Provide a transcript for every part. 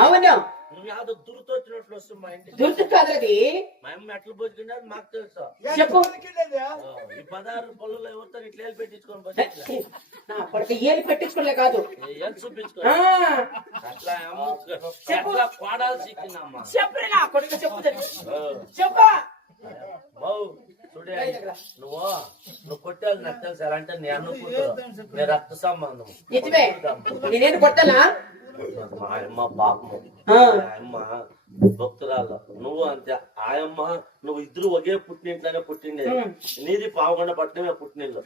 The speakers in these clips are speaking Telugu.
అవును నువ్వు యాదో దురుతో వచ్చినట్లు వస్తుంది మా ఇంటి దుర్తి కాదది మా అమ్మ ఎట్లా పోసుకున్నది మాకు తెలుసు. చెప్పు ఈ 16 పళ్ళలో ఎవరితో ఇట్లా ఏలు పెట్టించుకొని పోయి నా కొడుకు ఏలు పెట్టించుకోలే కాదు ఏలు చూపించుకో ఆ, అట్లా అట్లా కోడాల్సి ఇచ్చిందమ్మా. చెప్పురే నా కొడుకు చెప్పు చెప్పు బావు చూడే నువ్వు కొట్టేది నాకు తెలుసు. ఎలా అంటే నీ అన్న కూతురు నీ రక్త సంబంధం. నిజమే నేనేం కొట్టాలా మా అమ్మ పాపము ఆయమ్మ భక్తురాలు నువ్వు అంతే. ఆయమ్మ నువ్వు ఇద్దరు ఒకే పుట్టినింట్లోనే పుట్టిండేది. నీది పావుగొండ పట్టణమే పుట్టినిల్లు.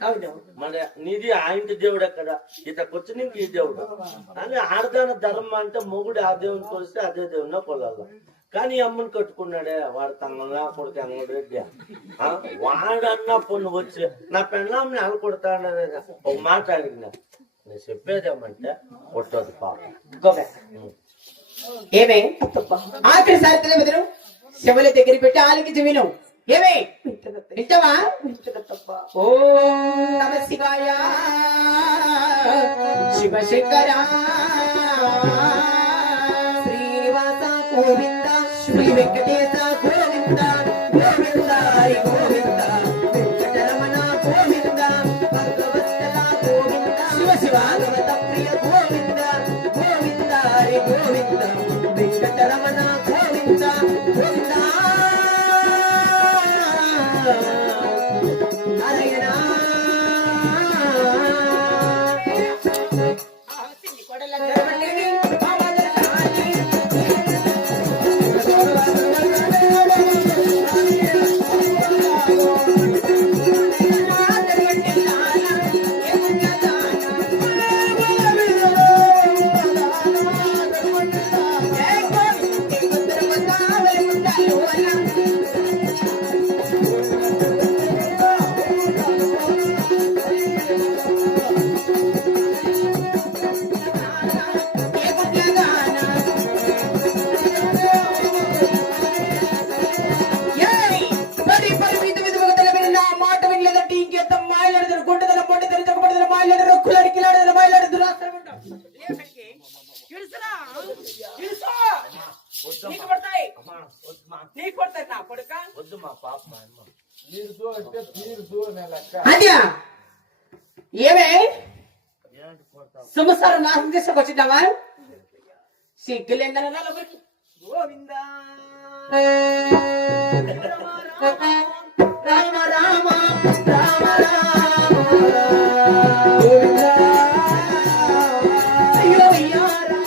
మరి నీది ఆ ఇంటి దేవుడు ఎక్కడ ఇతకొచ్చి నీకు ఈ దేవుడు అని ఆడదాన ధర్మం అంటే మొగుడు ఆ దేవుని కొలిస్తే అదే దేవుడిన కొలాల. కానీ అమ్మని కట్టుకున్నాడే వాడు తంగంగా కొడుకు అంగడు రెడ్డి వాడన్నా పొన్ను వచ్చి నా పెళ్ళాంని అలా కొడతాడే ఒక మాట అడిగిన నేను చెప్పేదేమంటే కొట్టదు పాప. ఏమే ఆఖరి సారి మెదరు శివల దగ్గర పెట్టి ఆలికి విను. ఏమే వింటవా? ఓ నమ శివాయ శివశంకర శ్రీనివాస గోవింద శ్రీ వెంకటేశ గోవింద గోవింద హరి గోవింద వెంకటరమణ గోవింద భగవత్సల గోవింద శివ శివ భగవత ప్రియ గోవింద గోవింద హరి గోవింద వెంకటరమణ గోవింద గోవింద నారాయణ అద్యా ఏమే సంవత్సరం నాశనం చేసుకొచ్చిద్దామా? సిగ్గులేందన గోవింద రామ రామ రామ రామ గోవింద అయ్యో అయ్యారా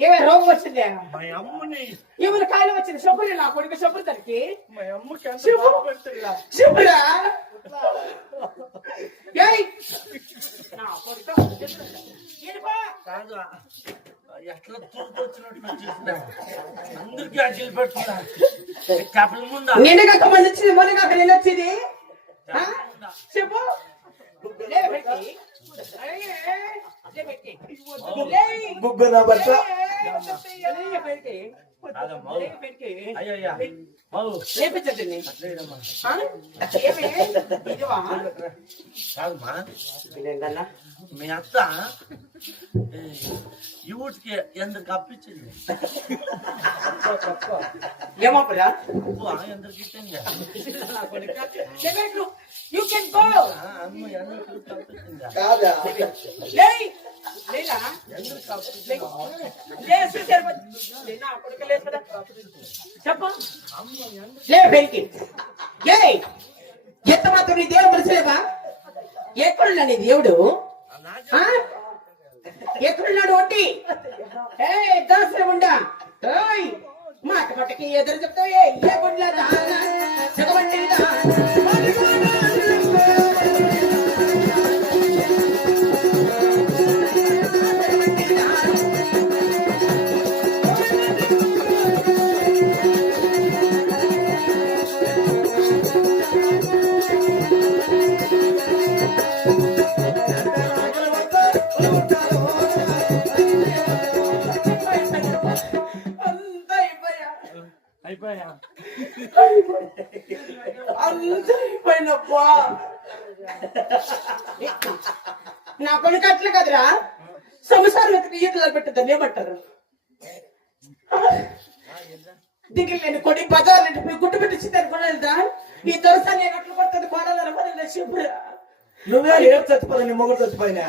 ఏమే రోగం వచ్చింది? మా అమ్మని ఏమైనా కాయలు వచ్చింది? శుభ్ర నా కొడుకు శుభ్ర తనకి మా అమ్మకి శుభ్రా ఏయ్! నా కొడుకు. వెళ్ళిపో. కాదు ఎట్లా తూర్కొచ్చినట్టు చూసిన అందరికీ అడ్డీలు పెట్టుకున్నా కపల ముందా నిన్న కాక మంది వచ్చింది మొన్న కాక నేను వచ్చేది ఆ? చెప్పు లే పెట్టి. లే పెట్టి. లే. ముగ్గురు నా భర్త లే పెట్టి. కాదమ్మా లే పెట్టి. అయ్యయ్యా బాబు లేపించండి. ఆ? ఏమి? ఇదివా? కాదమ్మా ఇదేంటన్నా? మీ అత్త ఈ ఊటికి ఎందుకు అప్పించింది ఏమప్పుడా? ఎందుకు ఇచ్చింది You can go. అమ్మ ఎందుకు అప్పించిందా కాదా లేయ్. లేలా? లేసి సరిపోతుంది. లేనా కొడుకు లేసు కదా. చెప్పు. లే పెరికి. లే. ఎంత మాత్రం నీ దేవుడు మనిషిలేవా? ఎక్కడున్నా నీ దేవుడు? ఆ? ఎక్కడున్నాడు ఒకటి? దాసరం ఉండా. ఏయ్ మాట పట్టకి ఎదురు చెప్తావు. ఏ గుండ్ల దానా జగవంటి అయిపోయా అయిపోయినప్పా. నా కొడుకు అట్లా కదరా సంసారం ఈతలు పెట్టద్దని ఏమంటారు? దిగులు నేను కొడి బజార్ గుట్టు పెట్టించింది అనుకున్నా. ఈ దోశ నేను అట్లా పడుతుంది కోడాలని చెప్పురా. నువ్వే ఏం చచ్చిపోదా నీ మొగుడు చచ్చిపోయినా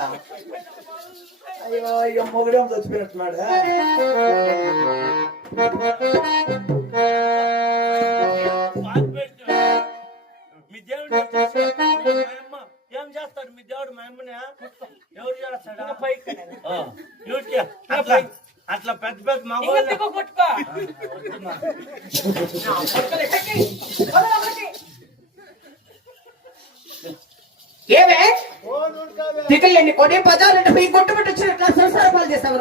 అయ్యో ఇక మొగుడేం చచ్చిపోయినట్టున్నాడు మీ దేవుడు ఏం చేస్తాడు మీ దేవుడు మా అమ్మని ఎవరు చేస్తాడా అట్లా పెద్ద పెద్ద మా ఏమే దిగులేండి కొడి బజార్ మీ గుట్టు పెట్టి వచ్చినట్లా సంసార పాలు చేస్తావు.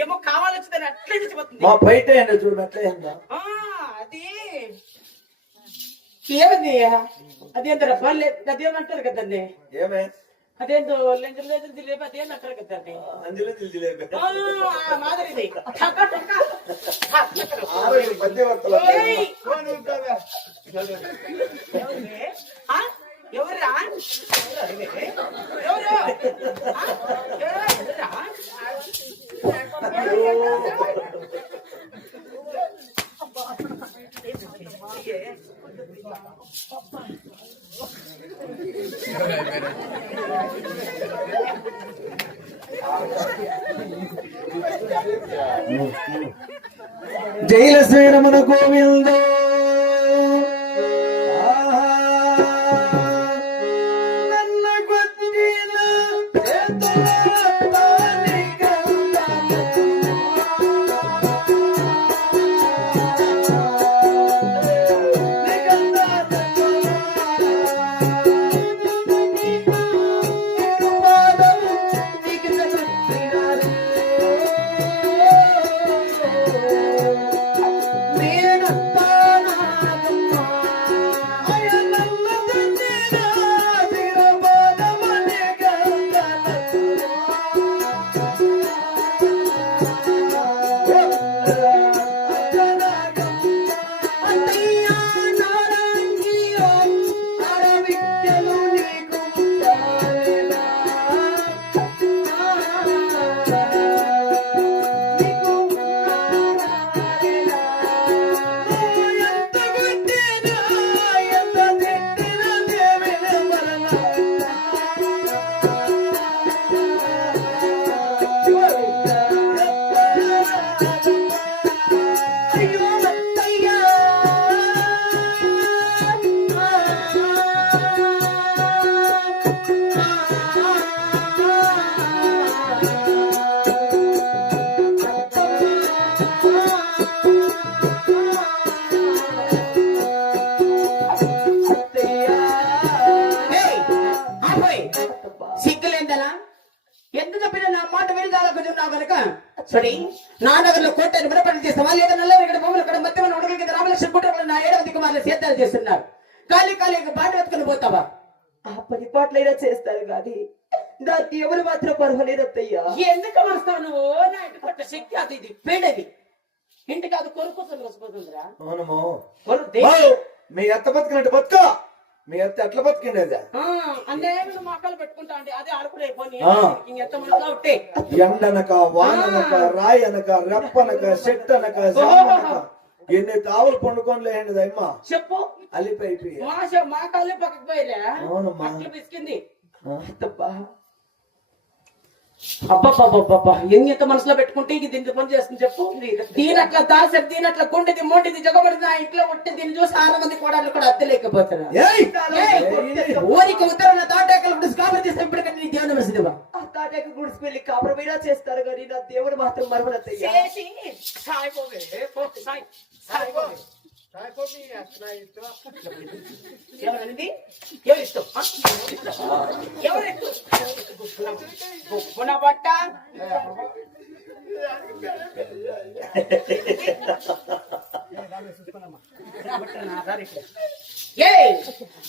ఏమో కావాలొచ్చిందని అట్లే చచ్చిపోతుంది. మా బయట ఏంటో చూడు అట్లే ఏందా అది ఏమంది అదేంటారా పల్లె అదేమంటారు కదండి. ఏమే అదేందో లెంజర్ లెంజర్ జిలేబీ అదేమంటారు కదండి. అందులో జిలేబీ మాదిరిది ఆరోగ్యం మధ్యవర్తులు ఎవరా ఎవరు జైల శ్రీరమణ గోవింద నన్న కొట్టిన సిగ్గులేందలా ఎంత చెప్పినా నా మాట విరుదాలకున్నావు కనుక సరే నా నగర్లో కోటను వినపడి చేస్తావా లేదా నల్ల ఇక్కడ భూములు ఇక్కడ మధ్యమైన ఉడగల కింద రామలక్ష్మణ కుటుంబంలో నా 7వ కుమారులు సేద్యాలు చేస్తున్నారు. ఖాళీ బాట వెతుకుని పోతావా? ఆ పని పాటలైనా చేస్తారు కానీ నా దేవుడు మాత్రం పర్వాలేదత్తయ్యా. ఎందుకు వస్తావు నువ్వు? నా ఇంటి పట్ల శక్తి అది ఇది పేడది ఇంటికి అది కొనుక్కోతుంది వస్తుందిరా. అవునమ్మో కొనుక్కు మీ అత్త బతికినట్టు బతుకో. మీ అత్త ఎట్లా బతికింది అదే అన్నే మొక్కలు పెట్టుకుంటా అంటే అదే ఆడుకునే పోనీ ఎంత మనసులో ఉంటే ఎండనక వాననక రాయనక రెప్పనక చెట్టు అనక ఎన్ని తావులు పండుకొని లేండి అమ్మ చెప్పు అల్లిపోయి మా కాళ్ళే పక్కకు పోయిలే అవునమ్మా అట్లా పిసికింది. అబ్బబ్బబ్బబ్బా ఎంత మనసులో పెట్టుకుంటే ఇది దీనికి పని చేస్తుంది చెప్పు. దీనట్లా దాసరి దీనట్లా గుండెది మోటిది జగబడిది నా ఇంట్లో ఉంటే దీన్ని చూసి 6 మంది కోడళ్ళు కూడా అద్దలేకపోతారు. ఊరికి ఉత్తరాన తాటాకలు గుడిసి కాపురం చేస్తే ఇప్పటికంటే నీ దేవుని మసిదివా ఆ తాటాక గుడిసి వెళ్ళి కాపురమైనా చేస్తారు కానీ నా దేవుడు మాత్రం మరవనత్తయ్యా. ఎవరండి ఎవరిష్టం ఎవరిష్టం బట్ట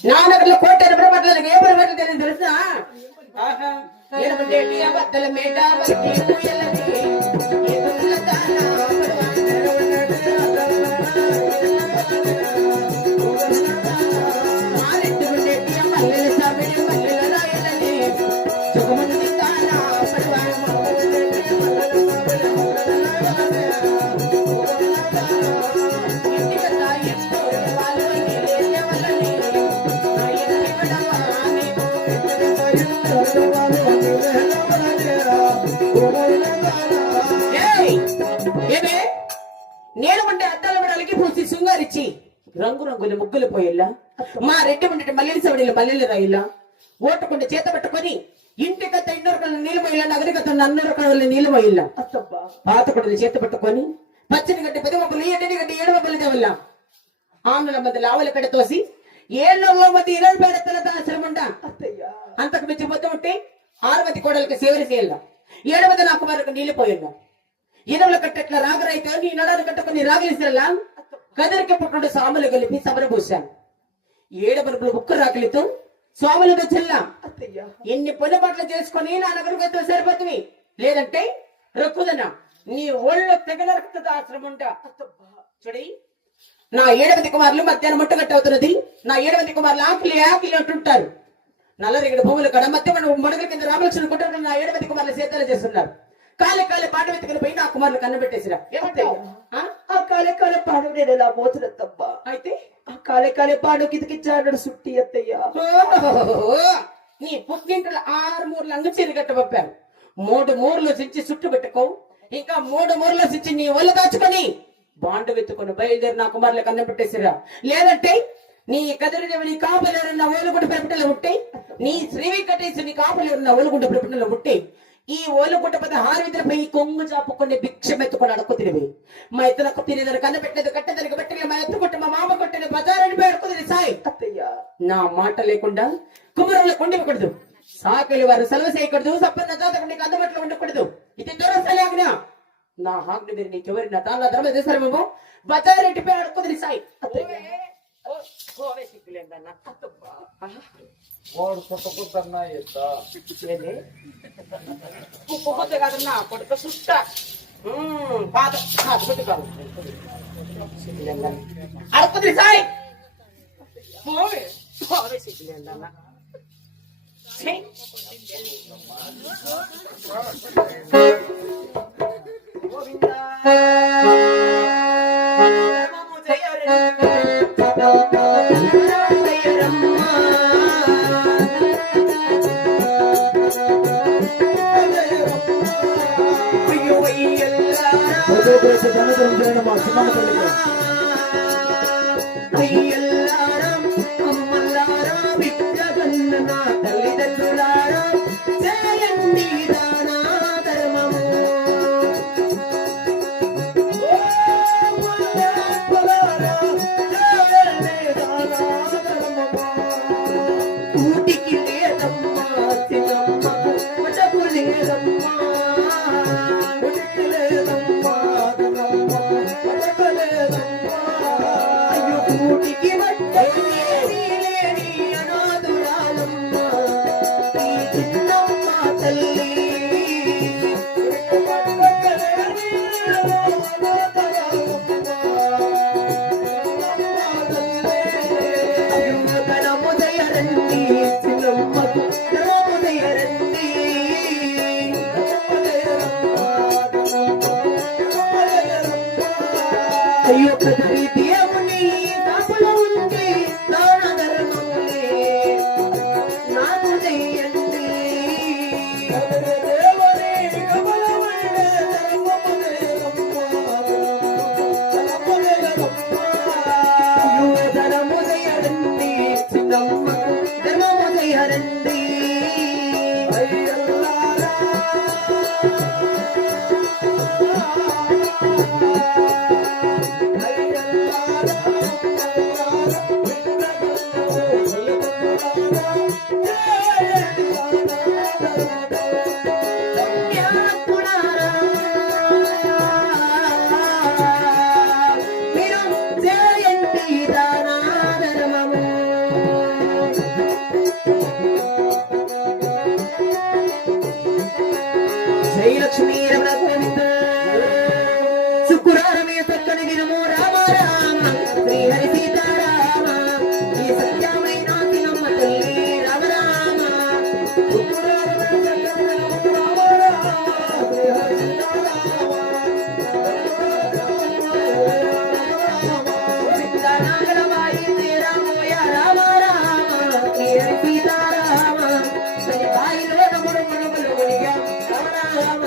నాన్నగర్లో కోట పట్టడానికి ఏ పని పట్ల తెలియదు తెలుసా? బద్దల మేట నేను ఉంటే అద్దాల మెడలకి పూసి శృంగారిచ్చి రంగు రంగుల ముగ్గులు పోయిల్లా మా రెడ్డి ఉండే మల్లెలు సవడిలో మల్లెలు రాయిల్లా ఓటుకుంటే చేత పట్టుకొని ఇంటికత్త 200 రకాల నీళ్ళు పోయిల్లా నగరికత్త 100 రకాల నీళ్ళు పోయిల్లా పాత కొడులు చేత పట్టుకొని పచ్చని గడ్డి 10 మొక్కలు 7 గడ్డి 7 మొక్కలు దేవల్లా ఆమెల మధ్య లావల పెడ తోసి 7 మంది 20 పేడ తల దాసరం ఉంటా అంతకు మించి మొత్తం ఉంటే 6 మంది కోడలకి సేవలు చేయాల 7 మంది నా కుమారులకు నీళ్ళు పోయిల్లా ఇనవుల కట్టెట్ల రాగరైతే నీ నడాలు కట్టుకుని రాగలిసిరలా కదరికి పుట్టు సాములు కలిపి సభను పూశాను 7 బరుపులు ముక్కు రాకలితో స్వాములు తెచ్చల్లా ఎన్ని పొలపాట్లు చేసుకుని నా నగరకు సరిపోతుంది లేదంటే రొక్కుదన నీ ఒళ్ళో తెగల రక్త ఆశ్రమం ఉంటా చూడి నా 7 మంది కుమారులు మధ్యాహ్నం ముట్టగట్ట అవుతున్నది నా 7 మంది కుమారులు ఆకిలి ఆకిలి అంటుంటారు నల్లరేగడి భూములు కడ మధ్య మడుగుల కింద రామలక్ష్మణ కుటుంబం నా 7 మంది కుమారులు సేద్యాలు చేస్తున్నారు కాలే కాలే పాట వెతుకుని పోయి నా కుమారులు కన్నబెట్టేసిరా ఏమంటావు ఆ కాలే కాలే పాడు నేను ఎలా మోతున్నా తప్ప అయితే ఆ కాలే కాలే పాడు కితికిచ్చాడు సుట్టి అత్తయ్యా నీ పుట్టింటిలో 6 మూర్లు అంగ చీర కట్ట పంపారు 3 మూర్లు చించి చుట్టు పెట్టుకో ఇంకా 3 మూర్లు చించి నీ ఒళ్ళు దాచుకొని బాండు వెతుకుని బయలుదేరి నా కుమారులకు అన్నం పెట్టేసిరా. లేదంటే నీ కదిరిదేవి నీ కాపలేరున్న ఓలుగుంట పిరపటలో ఉంటే, నీ శ్రీ వెంకటేశ్వరి కాపలేరున్న ఓలుగుంట పిరపటలో ఉంటే, ఈ ఓలుగుంట 16 విధులపై కొంగు చాపుకొని భిక్షం ఎత్తుకొని అడుక్కుతినివి. మా ఎత్తులకు తినేదని కన్న పెట్టలేదు, కట్టేదానికి పెట్టలేదు, మా ఎత్తుకుంటే మా మామ కొట్టిన బజారని పోయి అడుక్కుతుంది. సాయి అత్తయ్య నా మాట లేకుండా కుమరంలో కొండివ్వకూడదు, సాకలి వారు సెలవు చేయకూడదు, సప్పన్న జాతకు నీకు అందుబాటులో ఉండకూడదు. ఇది దురస్థలే ఆజ్ఞ. నా ఆజ్ఞ మీరు నీకెవరి నా తాళ్ళ ధర్మ చేశారేమో బజారెట్టిపై అడుక్కుతుంది. సాయి వాడు కొట్టుకుంటున్నా కుప్పకొద్ది కాదన్నా కొడుకు సుట్ట పాత అడుక్కుతుంది. సాయి సిగ్గులేదన్నా. మా చిన్నమ్మ తల్లికి అయ్యల్లారం అమ్మల్లారా విద్యగన్న తల్లిదండ్రులారా చేయండి దానా ధర్మము. ఊటికి లేదమ్మా చిన్నమ్మకు మటకు లేదమ్మా, ఊటికి లేదమ్మా ఊటికి లేని అనాథురాలమ్మ ఈ చిన్నమ్మ తల్లి. ధనముదయరండి చిన్నమ్మకు ధనముదయరండి. అయ్యో కదలి దేవుని కాపులో ఉండి దాన ధర్మములే నాకు చెయ్యండి. ధర్మముదయరండి చిన్నమ్మకు ధర్మముదయరండి. జయలక్ష్మీ రమణ గోవింద శుక్రవారమే చక్కని దినము రామ రామ శ్రీహరి సీతారామ ఈ సత్యమైన తినమ్మ తల్లి రామ రామ. శుక్రవారమే చక్కని దినము రామ రామ శ్రీహరి సీతారామ గోవింద నాగలవాయి శ్రీరామోయ రామ రామ శ్రీహరి సీతారామ బాయిలో నముడు మునుగులు మునిగా రామ రామ.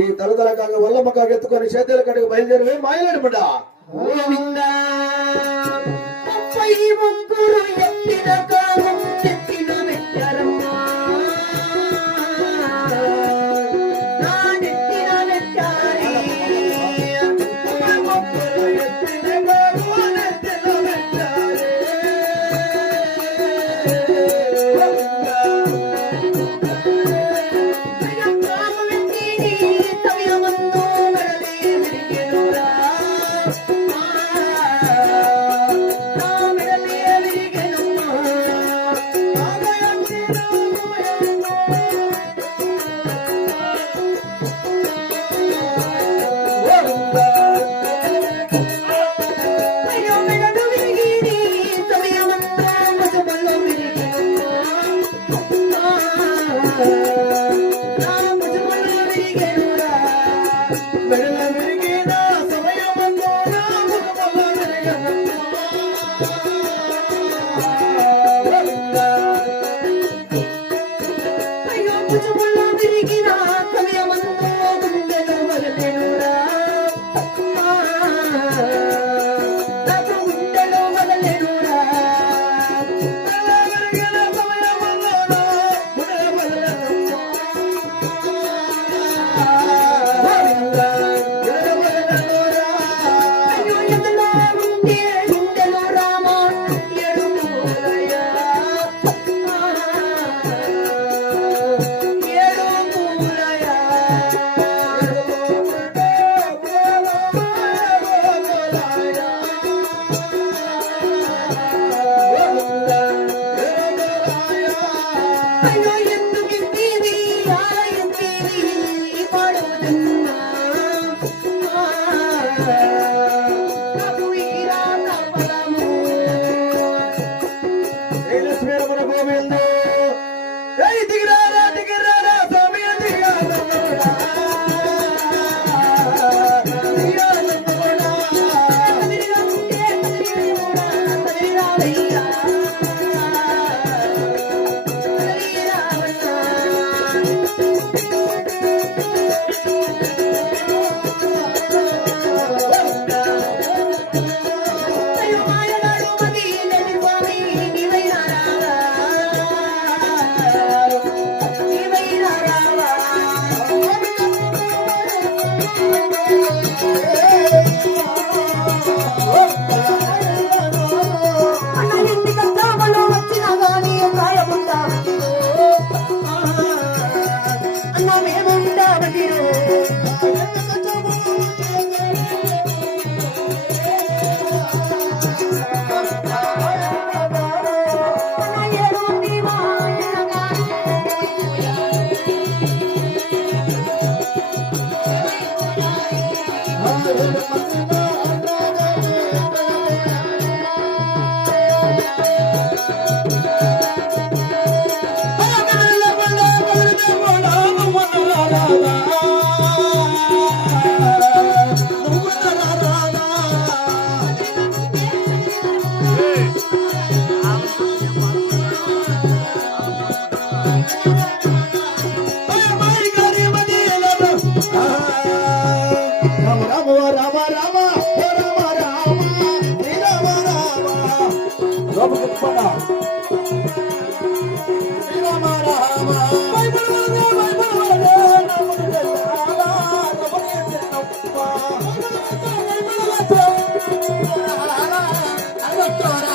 ఈ తలతల కాగా వల్లమ్మ కాగా ఎత్తుకొని చేతుల కడిగి బయలుదేరి మాయలాడి బిడ్డ రామ రామ రామ రామ రామ రామ తోడ